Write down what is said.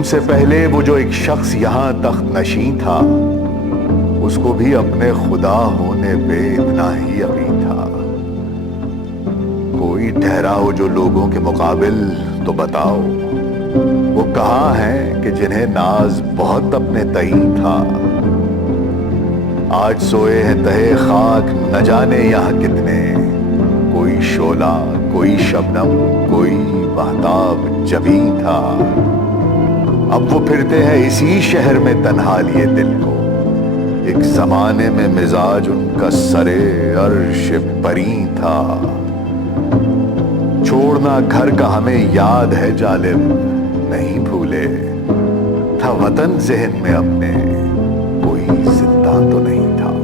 तुमसे पहले वो जो एक शख्स यहां तख्त नशीं था, उसको भी अपने खुदा होने पे इतना ही यकीन था। कोई ठहरा हो जो लोगों के मुकाबिल, तो बताओ वो कहां है कि जिन्हें नाज बहुत अपने तई था। आज सोए हैं तहे खाक न जाने यहां कितने, कोई शोला कोई शबनम कोई महताब जबी था। अब वो फिरते हैं इसी शहर में तन्हा लिए दिल को, एक जमाने में मिजाज उनका सरे अर्श परी था। छोड़ना घर का हमें याद है जालिम, नहीं भूले था वतन जहन में अपने, कोई जिंदा तो नहीं था।